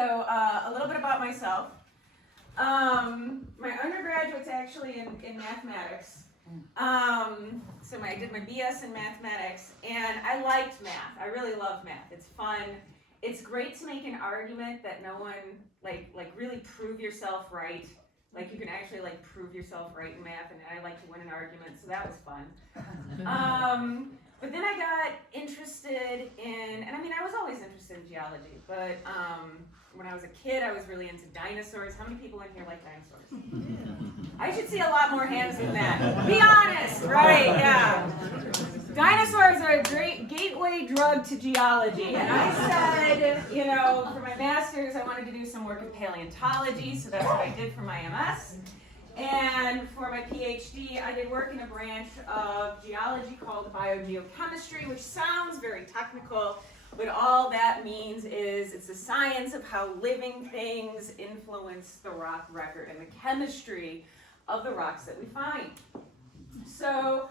So a little bit about myself. My undergraduate's actually in mathematics. So I did my BS in mathematics, and I liked math. I really love math. It's fun. It's great to make an argument that no one, like really prove yourself right. Like you can actually prove yourself right in math, and I like to win an argument, so that was fun. But then I got interested in, and I was always interested in geology, but when I was a kid, I was really into dinosaurs. How many people in here like dinosaurs? I should see a lot more hands than that. Be honest, right? Yeah. Dinosaurs are a great gateway drug to geology. And I said, for my master's, I wanted to do some work in paleontology, so that's what I did for my MS. And for my PhD, I did work in a branch of geology called biogeochemistry, which sounds very technical, but all that means is it's the science of how living things influence the rock record and the chemistry of the rocks that we find. So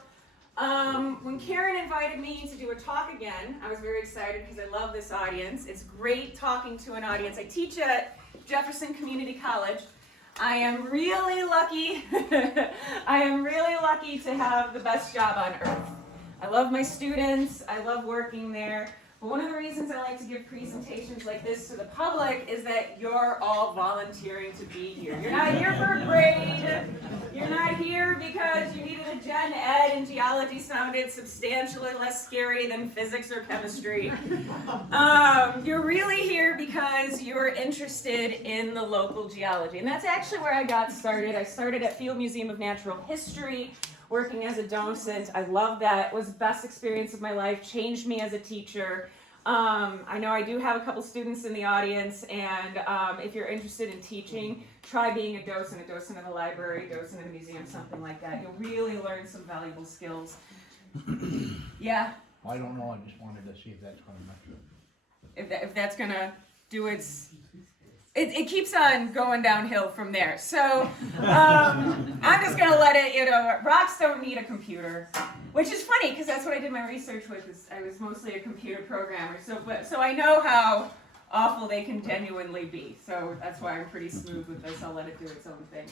when Karen invited me to do a talk again, I was very excited because I love this audience. It's great talking to an audience. I teach at Jefferson Community College. I am really lucky. I am really lucky to have the best job on earth. I love my students. I love working there. But one of the reasons I like to give presentations like this to the public is that you're all volunteering to be here. You're not here for a grade. You're not here because you needed a gen ed and geology sounded substantially less scary than physics or chemistry. You're really here because you're interested in the local geology. And that's actually where I got started. I started at Field Museum of Natural History, working as a docent. I love that. It was the best experience of my life, changed me as a teacher. I know I do have a couple students in the audience, and if you're interested in teaching, try being a docent in a library, docent in a museum, something like that. You'll really learn some valuable skills. Yeah? I don't know, I just wanted to see if that's going to match up. If that's going to do its... It keeps on going downhill from there. So I'm just going to let it, rocks don't need a computer, which is funny because that's what I did my research with. Is I was mostly a computer programmer. So I know how awful they can genuinely be. So that's why I'm pretty smooth with this. I'll let it do its own thing.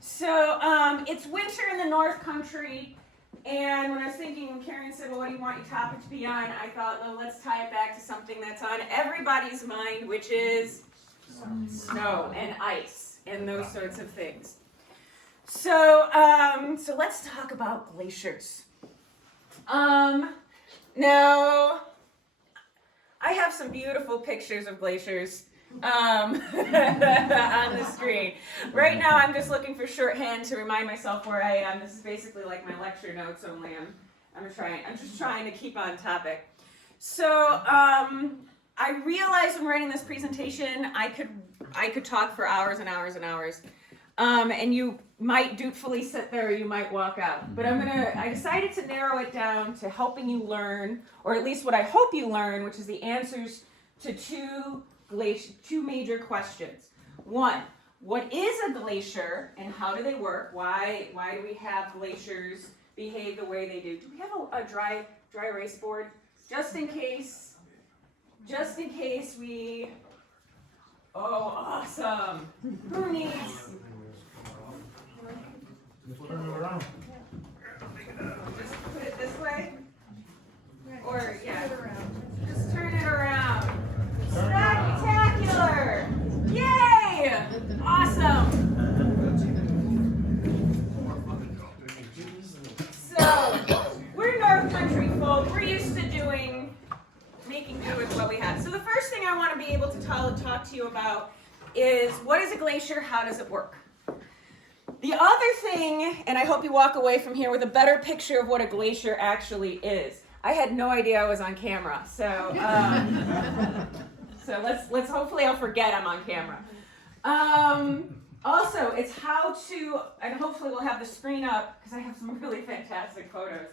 So it's winter in the North Country. And when I was thinking, when Karen said, well, what do you want your topic to be on? I thought, well, let's tie it back to something that's on everybody's mind, which is snow and ice and those sorts of things. So let's talk about glaciers. Now, I have some beautiful pictures of glaciers on the screen. Right now, I'm just looking for shorthand to remind myself where I am. This is basically like my lecture notes only. I'm just trying to keep on topic. So, I realized when writing this presentation, I could talk for hours and hours and hours, and you might dutifully sit there or you might walk out. But I decided to narrow it down to helping you learn, or at least what I hope you learn, which is the answers to two major questions. One, what is a glacier and how do they work? Why do we have glaciers behave the way they do? Do we have a dry erase board? Just in case we... Oh, awesome. Who needs... Just turn it around. Just put it this way? Or, yeah. Just turn it around. Spectacular! Yay! Awesome! So, we're North Country folk. We're used to making do with what we have. So the first thing I want to be able to talk to you about is what is a glacier, how does it work? The other thing, and I hope you walk away from here with a better picture of what a glacier actually is. I had no idea I was on camera, so let's hopefully I'll forget I'm on camera. Also, it's how to, and hopefully we'll have the screen up because I have some really fantastic photos.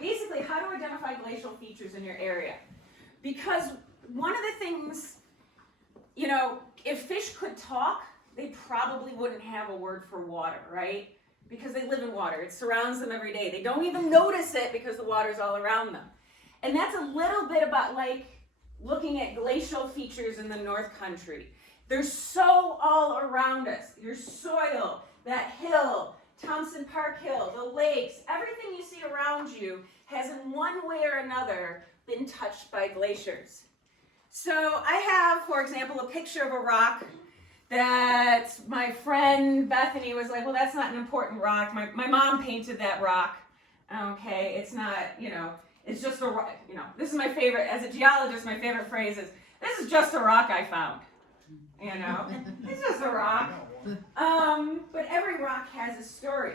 Basically, how to identify glacial features in your area. Because one of the things, if fish could talk, they probably wouldn't have a word for water, right? Because they live in water. It surrounds them every day. They don't even notice it because the water's all around them. And that's a little bit about like looking at glacial features in the North Country. They're so all around us. Your soil, that hill, Thompson Park Hill, the lakes, everything you see around you has in one way or another been touched by glaciers. So I have, for example, a picture of a rock that my friend Bethany was like, well, that's not an important rock. My mom painted that rock. Okay, it's not, it's just a rock. This is my favorite, as a geologist, my favorite phrase is, this is just a rock I found. It's just a rock. But every rock has a story.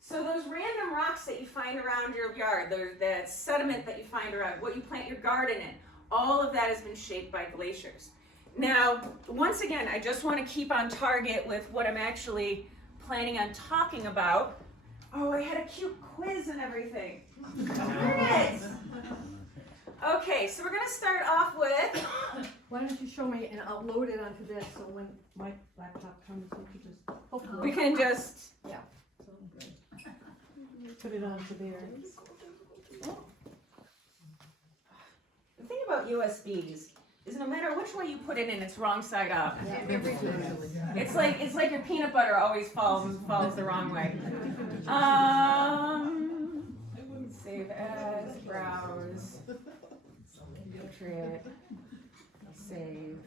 So those random rocks that you find around your yard, that sediment that you find around, what you plant your garden in, all of that has been shaped by glaciers. Now, once again, I just want to keep on target with what I'm actually planning on talking about. Oh, I had a cute quiz and everything. Darn it! Okay, so we're going to start off with... Why don't you show me and I'll load it onto this so when my laptop comes, we can just... hopefully- We can just... Yeah. Put it onto there. The thing about USBs is no matter which way you put it in, it's wrong side up. It's like your peanut butter always falls the wrong way. Save as, browse, create, save.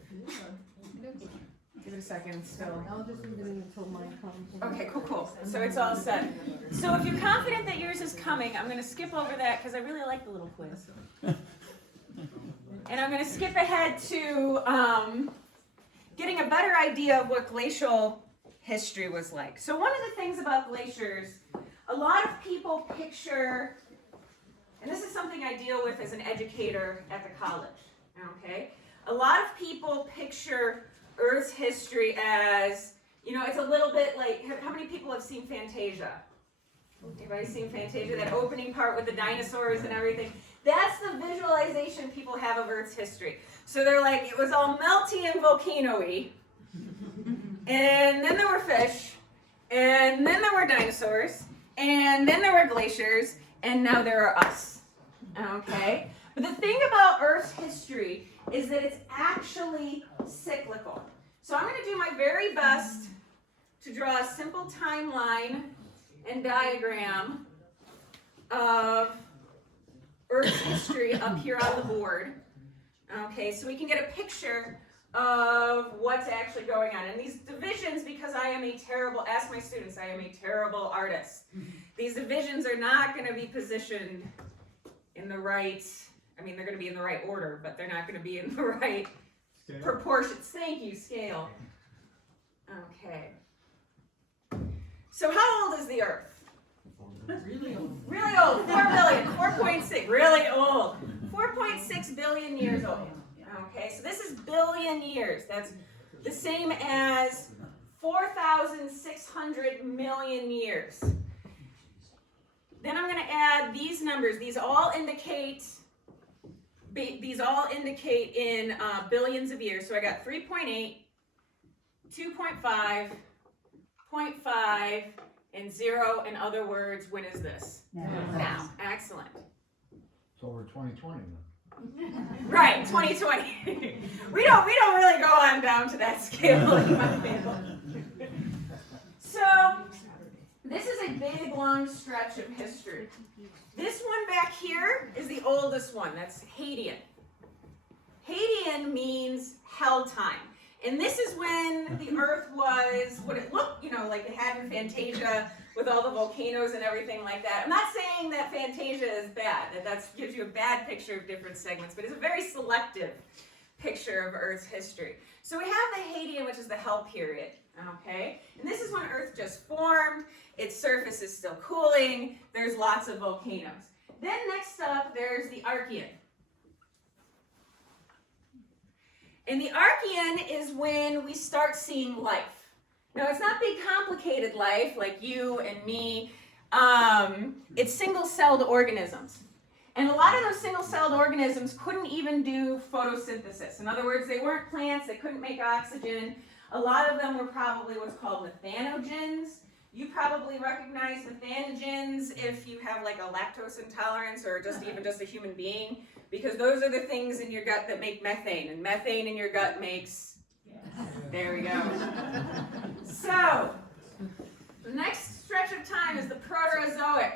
Give it a second still. I'll just leave it in until mine comes. Okay, cool. So it's all set. So if you're confident that yours is coming, I'm going to skip over that because I really like the little quiz. And I'm going to skip ahead to getting a better idea of what glacial history was like. So one of the things about glaciers, a lot of people picture, and this is something I deal with as an educator at the college, okay? A lot of people picture Earth's history as, it's a little bit like, how many people have seen Fantasia? Anybody seen Fantasia? That opening part with the dinosaurs and everything? That's the visualization people have of Earth's history. So they're like, it was all melty and volcano-y, and then there were fish, and then there were dinosaurs, and then there were glaciers, and now there are us. Okay? But the thing about Earth's history is that it's actually cyclical. So I'm going to do my very best to draw a simple timeline and diagram of Earth's history up here on the board. Okay, so we can get a picture of what's actually going on. And these divisions, because I am a terrible, ask my students, I am a terrible artist. These divisions are not going to be positioned in the right, they're going to be in the right order, but they're not going to be in the right proportions. Thank you, scale. Okay. So how old is the Earth? Really old. Really old. 4 billion. 4.6. Really old. 4.6 billion years old. Okay, so this is billion years. That's the same as 4,600 million years. Then I'm going to add these numbers. These all indicate in billions of years. So I got 3.8, 2.5, 0.5, and 0. In other words, when is this? Now. Excellent. So we're 2020 then. Right, 2020. we don't really go on down to that scale in my family. So this is a big long stretch of history. This one back here is the oldest one. That's Hadean. Hadean means hell time. And this is when the Earth was what it looked, like it had in Fantasia with all the volcanoes and everything like that. I'm not saying that Fantasia is bad, that gives you a bad picture of different segments, but it's a very selective picture of Earth's history. So we have the Hadean, which is the hell period, okay? And this is when Earth just formed, its surface is still cooling, there's lots of volcanoes. Then next up, there's the Archean. And the Archean is when we start seeing life. Now, it's not big, complicated life like you and me. It's single-celled organisms. And a lot of those single-celled organisms couldn't even do photosynthesis. In other words, they weren't plants, they couldn't make oxygen. A lot of them were probably what's called methanogens. You probably recognize methanogens if you have like a lactose intolerance or just even just a human being. because those are the things in your gut that make methane, and methane in your gut makes, there we go. So, the next stretch of time is the Proterozoic.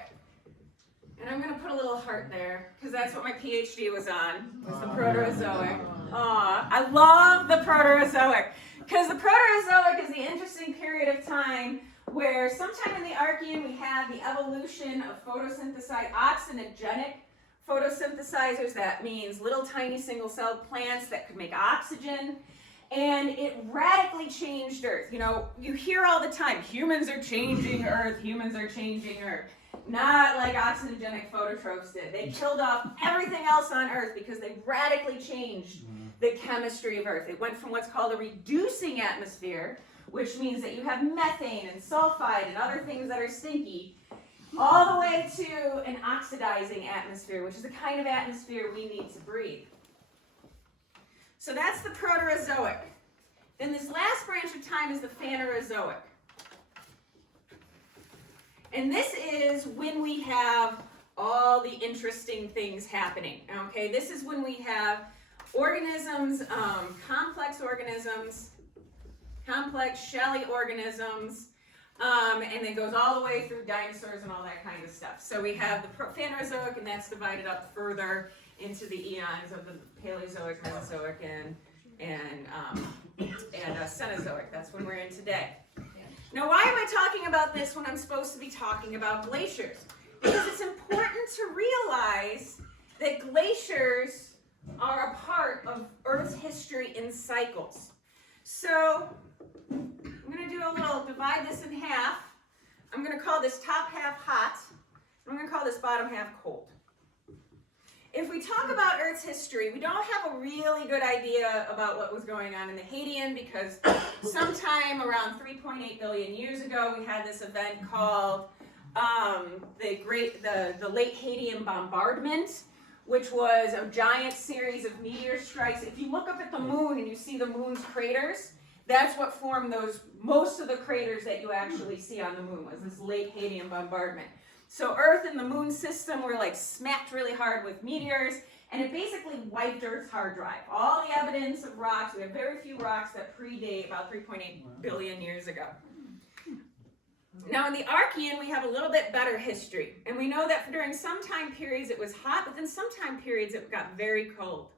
And I'm going to put a little heart there, because that's what my PhD was on, was the Proterozoic. Aw, I love the Proterozoic, because the Proterozoic is the interesting period of time where sometime in the Archean we had the evolution of oxygenic photosynthesizers. That means little tiny single-celled plants that could make oxygen. And it radically changed Earth. You know, you hear all the time, humans are changing Earth, humans are changing Earth. Not like oxygenic phototrophs did. They killed off everything else on Earth because they radically changed the chemistry of Earth. It went from what's called a reducing atmosphere, which means that you have methane and sulfide and other things that are stinky, all the way to an oxidizing atmosphere, which is the kind of atmosphere we need to breathe. So that's the Proterozoic. Then this last branch of time is the Phanerozoic. And this is when we have all the interesting things happening. Okay, this is when we have organisms, complex shelly organisms, and it goes all the way through dinosaurs and all that kind of stuff. So we have the Phanerozoic, and that's divided up further into the eons of the Paleozoic, Mesozoic, and Cenozoic. That's when we're in today. Now, why am I talking about this when I'm supposed to be talking about glaciers? Because it's important to realize that glaciers are a part of Earth's history in cycles. So, I'm going to do a little, divide this in half. I'm going to call this top half hot, and I'm going to call this bottom half cold. If we talk about Earth's history, we don't have a really good idea about what was going on in the Hadean, because sometime around 3.8 billion years ago, we had this event called the late Hadean bombardment, which was a giant series of meteor strikes. If you look up at the moon and you see the moon's craters, that's what formed most of the craters that you actually see on the moon, was this late Hadean bombardment. So Earth and the moon system were like smacked really hard with meteors, and it basically wiped Earth's hard drive. All the evidence of rocks, we have very few rocks that predate about 3.8 billion years ago. Now in the Archean, we have a little bit better history, and we know that during some time periods it was hot, but then some time periods it got very cold.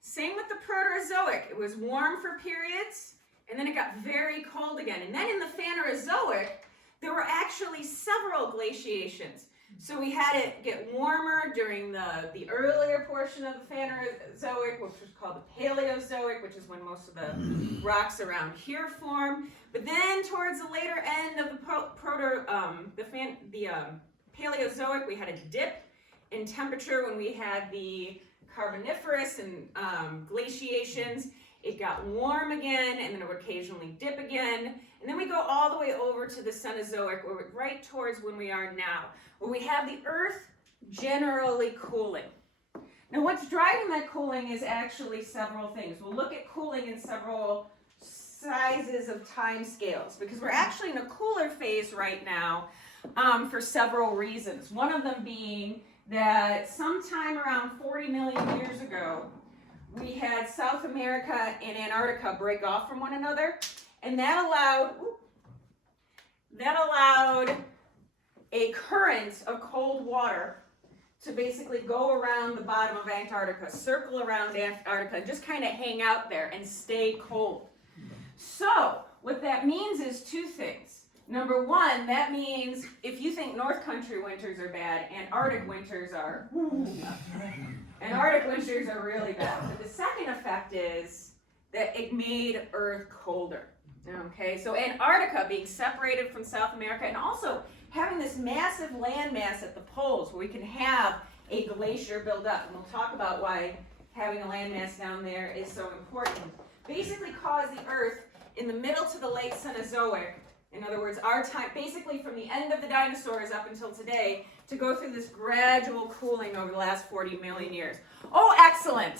Same with the Proterozoic. It was warm for periods, and then it got very cold again. And then in the Phanerozoic, there were actually several glaciations. So we had it get warmer during the earlier portion of the Phanerozoic, which was called the Paleozoic, which is when most of the rocks around here form. But then towards the later end of the Paleozoic, we had a dip in temperature when we had the Carboniferous and glaciations. It got warm again, and then it would occasionally dip again. And then we go all the way over to the Cenozoic, where we're right towards when we are now, where we have the Earth generally cooling. Now, what's driving that cooling is actually several things. We'll look at cooling in several sizes of time scales, because we're actually in a cooler phase right now for several reasons. One of them being that sometime around 40 million years ago, we had South America and Antarctica break off from one another, and that allowed a current of cold water to basically go around the bottom of Antarctica, circle around Antarctica, and just kind of hang out there and stay cold. So what that means is two things. Number one, that means if you think North Country winters are bad, Antarctic winters are really bad. But the second effect is that it made Earth colder. Okay, so Antarctica being separated from South America, and also having this massive landmass at the poles where we can have a glacier build up. And we'll talk about why having a landmass down there is so important. Basically caused the Earth in the middle to the late Cenozoic, in other words, our time, basically from the end of the dinosaurs up until today, to go through this gradual cooling over the last 40 million years. Oh, excellent.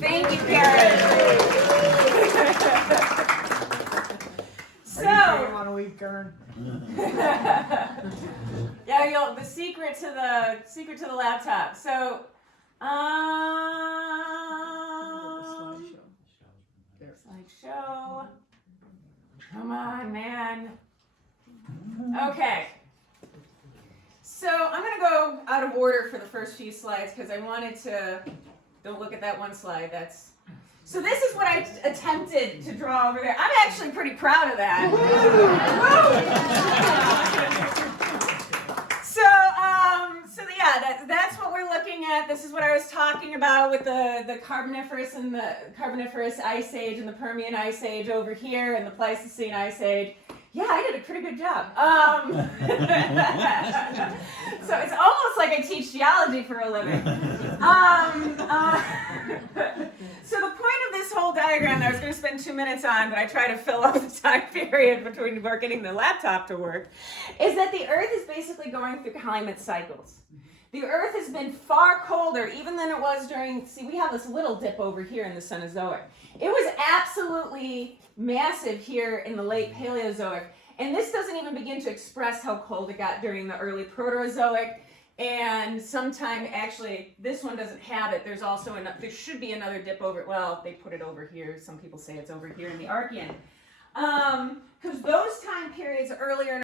Thank you, Karen. So, on a week, Karen? yeah, the secret to the laptop. So Slideshow. Come on, man. Okay. So I'm going to go out of order for the first few slides because I wanted to, don't look at that one slide. So this is what I attempted to draw over there. I'm actually pretty proud of that. So yeah, that's what we're looking at. This is what I was talking about with the Carboniferous and the Carboniferous Ice Age and the Permian Ice Age over here and the Pleistocene Ice Age. Yeah, I did a pretty good job. So it's almost like I teach geology for a living. So the point of this whole diagram that I was going to spend 2 minutes on, but I try to fill up the time period between we're getting the laptop to work, is that the Earth is basically going through climate cycles. The Earth has been far colder even than it was during, see, we have this little dip over here in the Cenozoic. It was absolutely massive here in the late Paleozoic, and this doesn't even begin to express how cold it got during the early Proterozoic, and sometime, actually, this one doesn't have it. There's also, there should be another dip over, well, they put it over here. Some people say it's over here in the Archean. Because those time periods earlier in